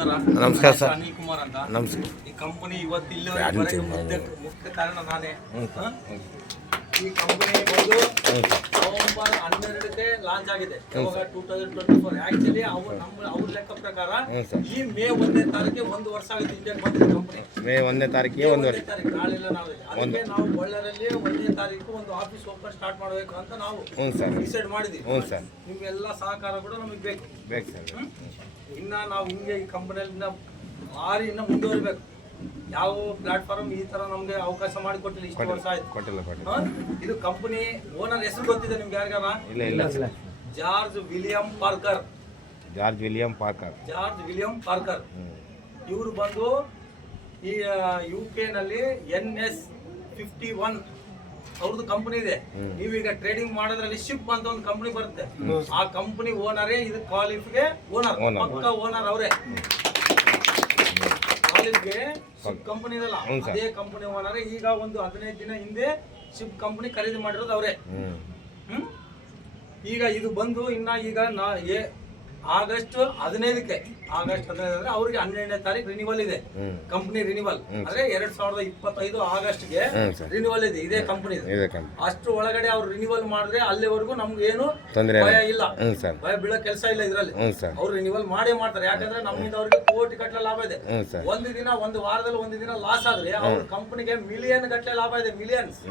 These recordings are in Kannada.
ನಮಸ್ಕಾರ ಸರ್. ಅನಿಲ್ ಕುಮಾರ್ ಅಂತ. ನಮಸ್ಕಾರ. ಈ ಕಂಪನಿ ಇವತ್ತು ಇಲ್ಲಿ ಮುಖ್ಯ ಕಾರಣ ನಾನೇ. ಈ ಕಂಪನಿ ಬಂದು ನವೆಂಬರ್ 12ಕ್ಕೆ ಲಾಂಚ್ ಆಗಿದೆ. ಇವಾಗ 2024 ಆಕ್ಚುಲಿ ಅವ್ರ ಲೆಕ್ಕ ಪ್ರಕಾರ ಈ ಮೇ 1ನೇ ತಾರೀಕಿಗೆ 1 ವರ್ಷ ಆಗುತ್ತೆ ಇಂಡಿಯಾಗೆ ಬಂದಿದೆ ಕಂಪನಿ. ಮೇ 1ನೇ ತಾರೀಕಿಗೆ 1 ವರ್ಷ. ನಾಳೆಲ್ಲ ಅದಕ್ಕೆ ನಾವು ಬಳ್ಳಾರಿಯಲ್ಲಿ 1ನೇ ತಾರೀಕು ಒಂದು ಆಫೀಸ್ ಓಪನ್ ಸ್ಟಾರ್ಟ್ ಮಾಡಬೇಕು ಅಂತ ನಾವು ಡಿಸೈಡ್ ಮಾಡಿದ್ವಿ. ನಿಮ್ಗೆಲ್ಲ ಸಹಕಾರ ಕೂಡ ನಮಗೆ ಬೇಕು ಸರ್. ಇನ್ನ ನಾವು ಹಿಂಗೆ ಈ ಕಂಪನಿಯಿಂದ ಭಾರಿ ಇನ್ನ ಮುಂದುವರಿಬೇಕು. ಯಾವ ಪ್ಲಾಟ್ಫಾರ್ಮ್ ಈ ತರ ನಮ್ಗೆ ಅವಕಾಶ ಮಾಡಿಕೊಟ್ಟಿಲ್ಲ ಇಷ್ಟು ವರ್ಷ ಆಯ್ತು. ಇದು ಕಂಪನಿ ಓನರ್ ಹೆಸರು ಗೊತ್ತಿದೆ ನಿಮ್ಗೆ ಯಾರಿಗಾರ? ಇಲ್ಲ. George William Parker. ಇವರು ಬಂದು ಈ UK ನಲ್ಲಿ NS51 ಅವ್ರದ್ದು ಕಂಪನಿ ಇದೆ. ನೀವೀಗ ಟ್ರೇಡಿಂಗ್ ಮಾಡೋದ್ರಲ್ಲಿ ಶಿಪ್ ಅಂತ ಒಂದು ಕಂಪನಿ ಬರುತ್ತೆ. ಆ ಕಂಪನಿ ಓನರೇ ಇದು ಕಾಲಿಫ್ಗೆ ಓನರ್, ಪಕ್ಕ ಓನರ್ ಅವರೇ. ಕಾಲಿಫ್ಗೆ ಶಿಪ್ ಕಂಪನಿ ಇದಲ್ಲ, ಅದೇ ಕಂಪನಿ ಓನರೇ. ಈಗ ಒಂದು 15 ದಿನ ಹಿಂದೆ ಶಿಪ್ ಕಂಪನಿ ಖರೀದಿ ಮಾಡಿರೋದು ಅವರೇ. ಈಗ ಇದು ಬಂದು ಇನ್ನ ಈಗ ಆಗಸ್ಟ್ 15ಕ್ಕೆ ಅಂದ್ರೆ ಅವ್ರಿಗೆ 12ನೇ ತಾರೀಕು ರಿನಿವಲ್ ಇದೆ. ಕಂಪನಿ ರಿನಿವಲ್ ಅಂದ್ರೆ 2025 ಆಗಸ್ಟ್ಗೆ ರಿನಿವಲ್ ಇದೆ ಇದೇ ಕಂಪನಿ. ಅಷ್ಟು ಒಳಗಡೆ ಅವ್ರು ರಿನಿವಲ್ ಮಾಡಿದ್ರೆ ಅಲ್ಲಿವರೆಗೂ ನಮ್ಗೆ ಏನು ಭಯ ಇಲ್ಲ, ಭಯ ಬೀಳೋ ಕೆಲಸ ಇಲ್ಲ ಇದ್ರಲ್ಲಿ. ಅವ್ರು ರಿನಿವಲ್ ಮಾಡೇ ಮಾಡ್ತಾರೆ. ಯಾಕಂದ್ರೆ ನಮ್ಮಿಂದ ಅವ್ರಿಗೆ ಕೋಟಿ ಗಟ್ಟಲೆ ಲಾಭ ಇದೆ. ಒಂದು ವಾರದಲ್ಲಿ ಒಂದು ದಿನ ಲಾಸ್ ಆದ್ರೆ ಅವ್ರ ಕಂಪನಿಗೆ ಮಿಲಿಯನ್ ಗಟ್ಟಲೆ ಲಾಭ ಇದೆ.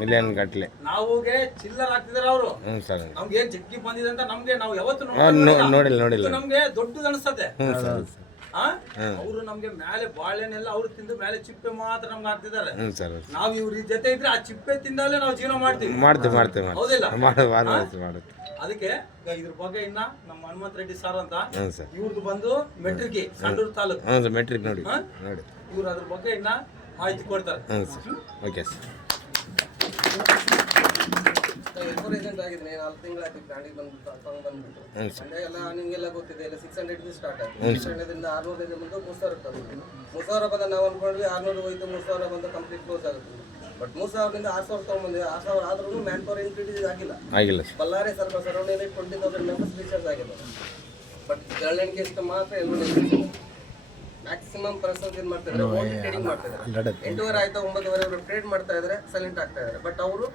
ಮಿಲಿಯನ್ ಗಟ್ಟಲೆ ನಾವುಗೆ ಚಿಲ್ಲರ್ ಆಗ್ತಿದಾರೆ ಅವರು. ನಮ್ಗೆ ಏನ್ ಜಗ್ಗಿ ಬಂದಿದೆ ಅಂತ ನಮ್ಗೆ ನಾವು ಯಾವತ್ತು ನೋಡಿಲ್ಲ. ನಮ್ಗೆ ದೊಡ್ಡದು ಅನಿಸ್ತದೆ. ಅವರು ನಮ್ಗೆ ಮೇಲೆ ಬಾಳೆನೆಲ್ಲ ಅವ್ರು ತಿಂದು ಮೇಲೆ ಚಿಪ್ಪೆ ಮಾತ್ರ ನಮ್ಗೆ ಹಾಕ್ತಿದ್ದಾರೆ. ನಾವು ಇವ್ರ ಜೊತೆ ಇದ್ರೆ ಆ ಚಿಪ್ಪೆ ತಿಂದಾಲೆ ನಾವು ಜೀವನ ಮಾಡ್ತೀವಿ. ಹೌದಿಲ್ಲ? ಅದಕ್ಕೆ ಇದ್ರ ಬಗ್ಗೆ ಇನ್ನ ನಮ್ಮ ಹನುಮಂತ ರೆಡ್ಡಿ ಸರ್ ಅಂತ ಇವ್ರದ್ದು ಬಂದು ಮೆಟ್ರಿಕ್ ಸಂಡೂರು ತಾಲೂಕು ಮೆಟ್ರಿಕ್ ನೋಡಿ ಇವ್ರು ಅದ್ರ ಬಗ್ಗೆ ಇನ್ನ ಮಾಹಿತಿ ಕೊಡ್ತಾರೆ. ಏಜೆಂಟ್ ಆಗಿದ್ದೀನಿ 4 ತಿಂಗಳಾಯ್ತು. ಬ್ರ್ಯಾಂಡಿಗೆ ಬಂದ್ಬಿಟ್ಟು ಎಲ್ಲ ನಿಮಗೆಲ್ಲ ಗೊತ್ತಿದೆ. ಎಲ್ಲ 600 ಸ್ಟಾರ್ಟ್ ಆಯ್ತು. 600ದಿಂದ 600 ಬಂದು 3000 ತಂದು 3000 ಬಂದ ನಾವು ಅನ್ಕೊಂಡ್ವಿ 600 ಹೋಯ್ತು 3000 ಬಂದು ಕಂಪ್ಲೀಟ್ ಕ್ಲೋಸ್ ಆಗುತ್ತೆ. ಬಟ್ 3000ದಿಂದ 6000 ತಗೊಂಡ್ಬಂದಿದೆ. 6000 ಆದ್ರೂ ಮ್ಯಾನ್ ಪವರ್ ಇನ್ಕ್ರೀಸ್ ಆಗಿಲ್ಲ. ಬಳ್ಳಾರಿ ಸರ್ಕಾರ ಸರೌಂಡಿಂಗ್ 20,000 ಮೆಂಬರ್ಸ್ ರೀಚಾರ್ಜ್ ಆಗಿದೆ. ಬಟ್ ಗರ್ಲ್ಯಾಂಡ್ಗೆ ಎಷ್ಟು ಮಾತ್ರ ಎಲ್ಲೂ ಮ್ಯಾಕ್ಸಿಮಮ್ ಪರ್ಸನ್ಸ್ ಏನ್ ಮಾಡ್ತಿದ್ದಾರೆ, ಟ್ರೇಡಿಂಗ್ ಮಾಡ್ತಿದ್ದಾರೆ. 8:30 ಆಯ್ತಾ 9:30 ಟ್ರೇಡ್ ಮಾಡ್ತಾ ಇದ್ದಾರೆ, ಸೈಲೆಂಟ್ ಆಗ್ತಾ ಇದ್ದಾರೆ. ಬಟ್ ಅವ್ರು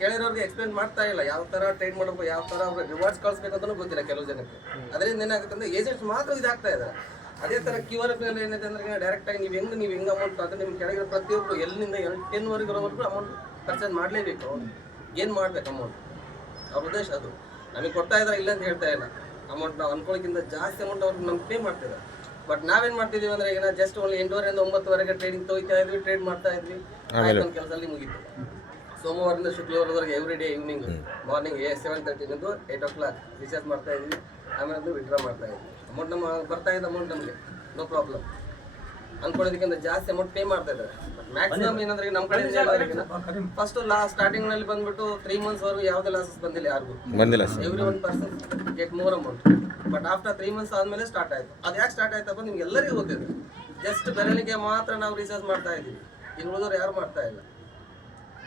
ಕೇಳಿರೋರಿಗೆ ಎಕ್ಸ್ಪ್ಲೇನ್ ಮಾಡ್ತಾ ಇಲ್ಲ ಯಾವ ತರ ಟ್ರೇಡ್ ಮಾಡಬೇಕು, ಯಾವ ತರ ಅವ್ರಿಗೆ ರಿವಾರ್ಡ್ಸ್ ಕಳಿಸ್ಬೇಕಂತನೂ ಗೊತ್ತಿಲ್ಲ ಕೆಲವು ಜನಕ್ಕೆ. ಅದರಿಂದ ಏನಾಗುತ್ತೆ ಅಂದ್ರೆ ಏಜೆಂಟ್ಸ್ ಮಾತ್ರ ಇದಾಗ್ತಾ ಇದ್ದಾರೆ. ಅದೇ ತರ QR ನಲ್ಲಿ ಏನಿದೆ ಅಂದ್ರೆ ಡೈರೆಕ್ಟ್ ಆಗಿ ನೀವು ಹೆಂಗ್ ಅಮೌಂಟ್ ಅಂದ್ರೆ ನಿಮ್ಗೆ ಕೆಳಗಿರೋ ಪ್ರತಿಯೊಬ್ಬರು ಎಲ್ಲಿಂದ 10ವರೆಗೂ ಅಮೌಂಟ್ ಪರ್ಚೇಸ್ ಮಾಡಲೇಬೇಕು. ಏನ್ ಮಾಡ್ಬೇಕು ಅಮೌಂಟ್ ಅವ್ರ ಉದ್ದೇಶ ಅದು. ನಮಗೆ ಕೊಡ್ತಾ ಇದ್ದಾರೆ ಇಲ್ಲ ಅಂತ ಹೇಳ್ತಾ ಇಲ್ಲ. ಅಮೌಂಟ್ ನಾವು ಅನ್ಕೊಳ್ಳೋಕ್ಕಿಂತ ಜಾಸ್ತಿ ಅಮೌಂಟ್ ಅವ್ರಿಗೆ ನಮ್ಗೆ ಪೇ ಮಾಡ್ತಿದ್ದಾರೆ. ಬಟ್ ನಾವೇನ್ ಮಾಡ್ತಿದೀವಿ ಅಂದ್ರೆ ಈಗ ಜಸ್ಟ್ ಓನ್ಲಿ 8:30ರಿಂದ 9:00ವರೆಗೆ ಟ್ರೇಡಿಂಗ್ ತೊಯ್ತಾ ಇದ್ವಿ, ಟ್ರೇಡ್ ಮಾಡ್ತಾ ಇದ್ವಿ. ಒಂದು ಕೆಲಸ ಅಲ್ಲಿ ಮುಗೀತು. ಸೋಮವಾರದಿಂದ ಶುಕ್ರವಾರದವರೆಗೆ every day evening morning 7:30 8 o'clock recharge ಮಾಡ್ತಾ ಇದ್ವಿ. ಆಮೇಲೆ ಅದು ವಿಡ್ರಾ ಮಾಡ್ತಾ ಇದ್ವಿ. ಅಮೌಂಟ್ ನಮ್ಮ ಬರ್ತಾ ಇದ್ದ ಅಮೌಂಟ್ ನಮಗೆ ನೋ ಪ್ರಾಬ್ಲಮ್. ಅನ್ಕೊಳ್ಳೋದಕ್ಕಿಂತ ಜಾಸ್ತಿ ಅಮೌಂಟ್ ಪೇ ಮಾಡ್ತಾ ಇದ್ದಾರೆ. ಬಟ್ ಮ್ಯಾಕ್ಸಿಮಮ್ ಏನಂದ್ರೆ ನಮ್ಮ ಕಡೆ ಫಸ್ಟ್ ಸ್ಟಾರ್ಟಿಂಗ್ ನಲ್ಲಿ ಬಂದ್ಬಿಟ್ಟು 3 months ವರೆಗೂ ಯಾವುದೇ ಲಾಸಸ್ ಬಂದಿಲ್ಲ, ಯಾರಿಗೂ every 1% get more amount. But after 3 months ಆದ್ಮೇಲೆ ಸ್ಟಾರ್ಟ್ ಆಯ್ತು. ಅದು ಯಾಕೆ ಸ್ಟಾರ್ಟ್ ಆಯ್ತಪ್ಪ ನಿಮ್ಗೆ ಎಲ್ಲರಿಗೂ ಗೊತ್ತಿದೆ. ಜಸ್ಟ್ ಬೆರಳಿಗೆ ಮಾತ್ರ ನಾವು ರಿಚಾರ್ಜ್ ಮಾಡ್ತಾ ಇದ್ದೀವಿ. ಇನ್ನು ಉಳಿದವ್ರು ಯಾರು ಮಾಡ್ತಾ ಇಲ್ಲ.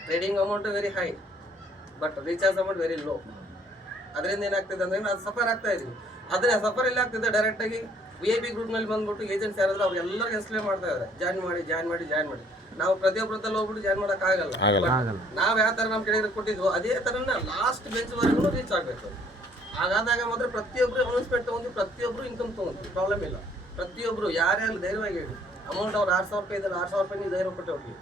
Trading amount very high but recharge amount very low. ಅದರಿಂದ ಏನಾಗ್ತಿದೆ ಅಂದ್ರೆ ನಾವು ಸಫರ್ ಆಗ್ತಾ ಇದೀವಿ. ಆದರೆ ಸಫರ್ ಎಲ್ಲ ಆಗ್ತಿದೆ ಡೈರೆಕ್ಟ್ ಆಗಿ VIP ಗ್ರೂಪ್ ನಲ್ಲಿ ಬಂದ್ಬಿಟ್ಟು ಏಜೆಂಟ್ಸ್ ಯಾರಾದ್ರೂ ಅವ್ರು ಎಲ್ಲರಿಗೂ ಎಕ್ಸ್ಪ್ಲೇನ್ ಮಾಡ್ತಾ ಇದ್ದಾರೆ, ಜಾಯಿನ್ ಮಾಡಿ. ನಾವು ಪ್ರತಿಯೊಬ್ಬರದಲ್ಲಿ ಹೋಗ್ಬಿಟ್ಟು ಜಾಯಿನ್ ಮಾಡಕ್ ಆಗಲ್ಲ. ನಾವ್ ಯಾವ ತರ ನಮ್ ಕೆಳಗೆ ಕೊಟ್ಟಿದ್ವು ಅದೇ ತರನ ಲಾಸ್ಟ್ ಬೆಂಚ್ ವರೆಗೂ ರೀಚ್ ಆಗ್ಬೇಕು. ಹಾಗಾದಾಗ ಮಾತ್ರ ಪ್ರತಿಯೊಬ್ರು ಅನೌನ್ಸ್ಮೆಂಟ್ ತಗೊಂಡು ಪ್ರತಿಯೊಬ್ರು ಇನ್ಕಮ್ ತಗೊಂಡು ಪ್ರಾಬ್ಲಮ್ ಇಲ್ಲ. ಪ್ರತಿಯೊಬ್ರು ಯಾರ್ಯಾರು ಧೈರ್ಯವಾಗಿ ಹೇಳಿ ಅಮೌಂಟ್ ಅವ್ರು 6,000 ರೂಪಾಯಿ ಇದ್ದಾರೆ, 6,000 ರೂಪಾಯಿ ನೀವು ಧೈರ್ಯ ಕೊಟ್ಟು ಹೋಗಿ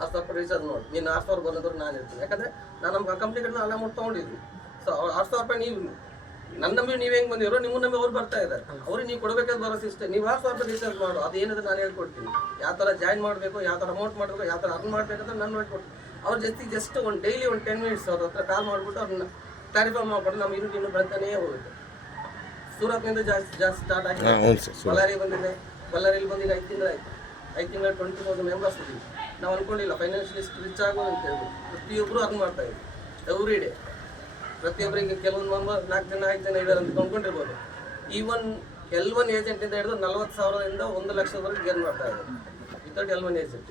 6,000 ರೂಪಾಯಿ ರೀಚಾರ್ಜ್ ನೋಡಿ. ನೀನು 6,000 ಬಂದ್ರು ನಾನು ಇರ್ತೀನಿ. ಯಾಕಂದ್ರೆ ನಾನು ನಮ್ಮ ಕಂಪ್ನಿ ಕಡೆ ಅಲ್ಲಿ ಅಮೌಂಟ್ ತಗೊಂಡಿದ್ವಿ. ಸೊ 6,000 ರೂಪಾಯಿ ನೀವು ನನ್ನ ನಂಬಿ ನೀವು ಹೆಂಗ್ ಬಂದಿರೋ ನಿಮ್ಮ ನಂಬಿ ಅವ್ರು ಬರ್ತಾ ಇದ್ದಾರೆ. ಅವ್ರಿಗೆ ನೀವು ಕೊಡಬೇಕಾದ ಬರೋ ಸಿಸ್ಟಮ್ ನೀವು 6,000 ರೂಪಾಯಿ ರೀಚಾರ್ಜ್ ಮಾಡು. ಅದೇನಿದೆ ನಾನು ಹೇಳ್ಕೊಡ್ತೀನಿ. ಯಾವ ಥರ ಜಾಯಿನ್ ಮಾಡಬೇಕು, ಯಾವ ಥರ ಅಮೌಂಟ್ ಮಾಡಬೇಕು, ಯಾವ ಥರ ಅರ್ನ್ ಮಾಡಬೇಕಂತ ನಾನು ಹೇಳ್ಕೊಡ್ತೀನಿ. ಅವ್ರ ಜೊತೆಗೆ ಜಸ್ಟ್ ಒಂದು ಡೈಲಿ 10 minutes ಅವ್ರ ಹತ್ರ ಕಾಲ್ ಮಾಡಿಬಿಟ್ಟು ಅವ್ರನ್ನ ಕ್ಲಾರಿಫೈ ಮಾಡ್ಕೊಂಡು ನಮ್ಮ ಇನ್ನೂ ಬರ್ತಾನೇ ಹೋಗುತ್ತೆ. ಸೂರತ್ನಿಂದ ಜಾಸ್ತಿ ಸ್ಟಾರ್ಟ್ ಆಗಿದೆ. ಬಳ್ಳಾರಿ ಬಂದಿದೆ. ಬಳ್ಳಾರಿಯಲ್ಲಿ ಬಂದಿದೆ 5 ತಿಂಗಳಾಯ್ತು. 5 ತಿಂಗಳ 20,000 ಮೆಂಬರ್ಸ್ ಇದ್ದೀವಿ. ನಾವು ಅನ್ಕೊಂಡಿಲ್ಲ ಫೈನಾನ್ಷಿಯಲಿ ರಿಚ್ ಆಗೋದು ಅಂತ ಹೇಳಿ ಪ್ರತಿಯೊಬ್ಬರು ಅದು ಮಾಡ್ತಾ ಇದ್ವಿ ಎವ್ರಿ ಡೇ. ಪ್ರತಿಯೊಬ್ಬರಿಗೆ ಕೆಲವೊಂದು ಮೆಂಬರ್ 4 ಜನ 5 ಜನ ಇದ್ದಾರೆ ಅಂತ ಅಂದ್ಕೊಂಡಿರ್ಬೋದು. ಈವನ್ L1 ಏಜೆಂಟಿಂದ ಹಿಡಿದು 40,000ದಿಂದ 1,00,000ವರೆಗೆ ಗೇನ್ ಮಾಡ್ತಾ ಇದ್ದಾರೆ ವಿತೌಟ್ L1 ಏಜೆಂಟ್.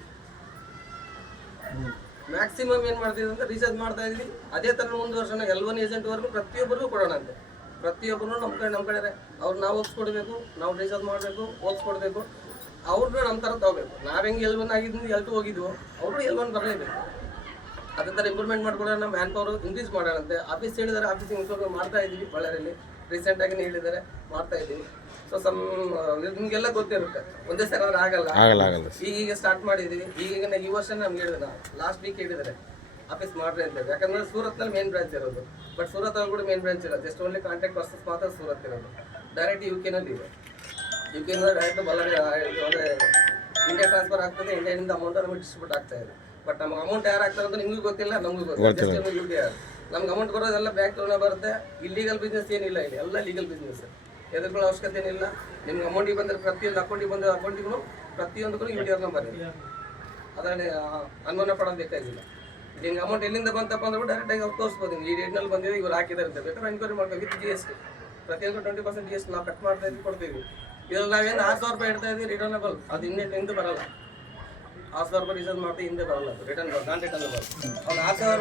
ಮ್ಯಾಕ್ಸಿಮಮ್ ಏನು ಮಾಡ್ತಿದ್ವಿ ಅಂದರೆ ರೀಚಾರ್ಜ್ ಮಾಡ್ತಾ ಇದ್ವಿ. ಅದೇ ಥರ 1 ವರ್ಷನ L1 ಏಜೆಂಟ್ವರೆಗೂ ಪ್ರತಿಯೊಬ್ಬರಿಗೂ ಕೊಡೋಣ ಅಂತೆ. ಪ್ರತಿಯೊಬ್ಬರು ನಮ್ಮ ಕಡೆ ಅವ್ರು ನಾವು ಒಪ್ಸ್ಕೊಡ್ಬೇಕು, ನಾವು ರೀಚಾರ್ಜ್ ಮಾಡಬೇಕು, ಒಪ್ಸ್ಕೊಡ್ಬೇಕು. ಅವ್ರನ್ನ ನಮ್ಮ ಥರ ತಗೋಬೇಕು. ನಾವು ಹೆಂಗೆ L1 ಆಗಿದ್ದು L2 ಹೋಗಿದ್ವು, ಅವರು L1 ಬರಲೇಬೇಕು. ಅದೇ ಥರ ಇಂಪ್ರೂವ್ಮೆಂಟ್ ಮಾಡ್ಕೊಳ್ಳೋ ನಮ್ಮ ಮ್ಯಾನ್ ಪವರ್ ಇನ್ಕ್ರೀಸ್ ಮಾಡೋಣಂತೆ. ಆಫೀಸ್ ಹೇಳಿದ್ದಾರೆ, ಆಫೀಸ್ ಇಂಪ್ರೂವ್ ಮಾಡ್ತಾ ಇದ್ದೀವಿ. ಬಳ್ಳಾರಿಯಲ್ಲಿ ರೀಸೆಂಟಾಗಿ ಹೇಳಿದ್ದಾರೆ, ಮಾಡ್ತಾ ಇದ್ದೀವಿ. ಸೊ ನಿಮಗೆಲ್ಲ ಗೊತ್ತಿರುತ್ತೆ, ಒಂದೇ ಸಲ ಆಗಲ್ಲ. ಈಗ ಸ್ಟಾರ್ಟ್ ಮಾಡಿದ್ದೀವಿ. ಈಗ ಈ ವರ್ಷ ನಮ್ಗೆ ಹೇಳಿದ್ರೆ ಲಾಸ್ಟ್ ವೀಕ್ ಹೇಳಿದ್ದಾರೆ ಆಫೀಸ್ ಮಾಡ್ರಿ ಅಂತ ಹೇಳಿ. ಯಾಕಂದ್ರೆ ಸೂರತ್ನಲ್ಲಿ ಮೇನ್ ಬ್ರಾಂಚ್ ಇರೋದು. ಬಟ್ ಸೂರತ್ನಲ್ಲಿ ಕೂಡ ಮೇನ್ ಬ್ರಾಂಚ್ ಇಲ್ಲ, ಜಸ್ಟ್ ಓನ್ಲಿ ಕಾಂಟ್ಯಾಕ್ಟ್ ಪರ್ಸನ್ಸ್ ಮಾತ್ರ ಸೂರತ್ ಇರೋದು. ಡೈರೆಕ್ಟ್ ಯುಕೆನಲ್ಲಿ ಇದೆ. ಯುಕೆಯಿಂದ ಡೈರೆಕ್ಟ್ ಬಳ್ಳಾರಿ ಅಂದರೆ ಇಂಡಿಯಾ ಟ್ರಾನ್ಸ್ಫರ್ ಆಗ್ತದೆ. ಇಂಡಿಯಾದಿಂದ ಅಮೌಂಟ್ ನಮಗೆ ಡಿಸ್ಟ್ರಿಬ್ಯೂಟ್ ಆಗ್ತಾ ಇದೆ. ಬಟ್ ನಮ್ಗೆ ಅಮೌಂಟ್ ಯಾರು ಆಗ್ತಾರೆ ಅಂತ ನಿಮಗೂ ಗೊತ್ತಿಲ್ಲ, ನಮಗೂ ಗೊತ್ತಿಲ್ಲ. ಜಸ್ಟ್ ಯುಕೆ ನಮ್ಗೆ ಅಮೌಂಟ್ ಕೊಡೋದೆಲ್ಲ ಬ್ಯಾಂಕ್ ಲೋನೇ ಬರುತ್ತೆ. ಇಲ್ಲಿಗಲ್ ಬಿಸ್ನೆಸ್ ಏನಿಲ್ಲ, ಇಲ್ಲಿ ಎಲ್ಲ ಲೀಗಲ್ ಬಿಸ್ನೆಸ್. ಎದುರ್ಕೊಳ್ಳೋ ಅವಶ್ಯಕತೆ ಏನಿಲ್ಲ. ನಿಮ್ಗೆ ಅಮೌಂಟಿಗೆ ಬಂದರೆ ಪ್ರತಿಯೊಂದು ಅಕೌಂಟಿಗೂ ಪ್ರತಿಯೊಂದಕ್ಕೂ UTR ನಂಬರ್ ಇದೆ. ಅದರಲ್ಲಿ ಅನುಮಾನ ಪಡೋದು ಬೇಕಾಗಿಲ್ಲ. ನಿಮ್ಗೆ ಅಮೌಂಟ್ ಎಲ್ಲಿಂದ ಬಂತಪ್ಪ ಅಂದ್ರೆ ಡೈರೆಕ್ಟಾಗಿ ಅವ್ರು ತೋರಿಸ್ಬೋದು. ಈ ಡೇಟ್ನಲ್ಲಿ ಬಂದಿದೆ, ಇವ್ರು ಹಾಕಿದ್ದಾರೆ ಅಂತ ಬೇಕಾದ್ರೆ ಎನ್ಕ್ವೈರಿ ಮಾಡ್ತೀವಿ. ವಿತ್ GST ಪ್ರತಿಯೊಂದು 20% GST ನಾವು ಕಟ್ ಮಾಡ್ತಾ ಇದ್ದೀವಿ, ಕೊಡ್ತೀವಿ. ಇದ್ರಲ್ಲಿ ನಾವೇನು 6,000 ರೂಪಾಯಿ ಇಡ್ತಾ ಇದ್ದೀವಿ ರಿಟರ್ನಬಲ್. ಅದು ಹಿಂದೆ ಬರಲ್ಲ. 6,000 ರೂಪಾಯಿ ರೀಚಾರ್ಜ್ ಮಾಡ್ತೀವಿ, ಹಿಂದೆ ಬರಲ್ಲ. ಅದು ನಾನ್ ರಿಟರ್ನಬಲ್. ಅವ್ನು 6,000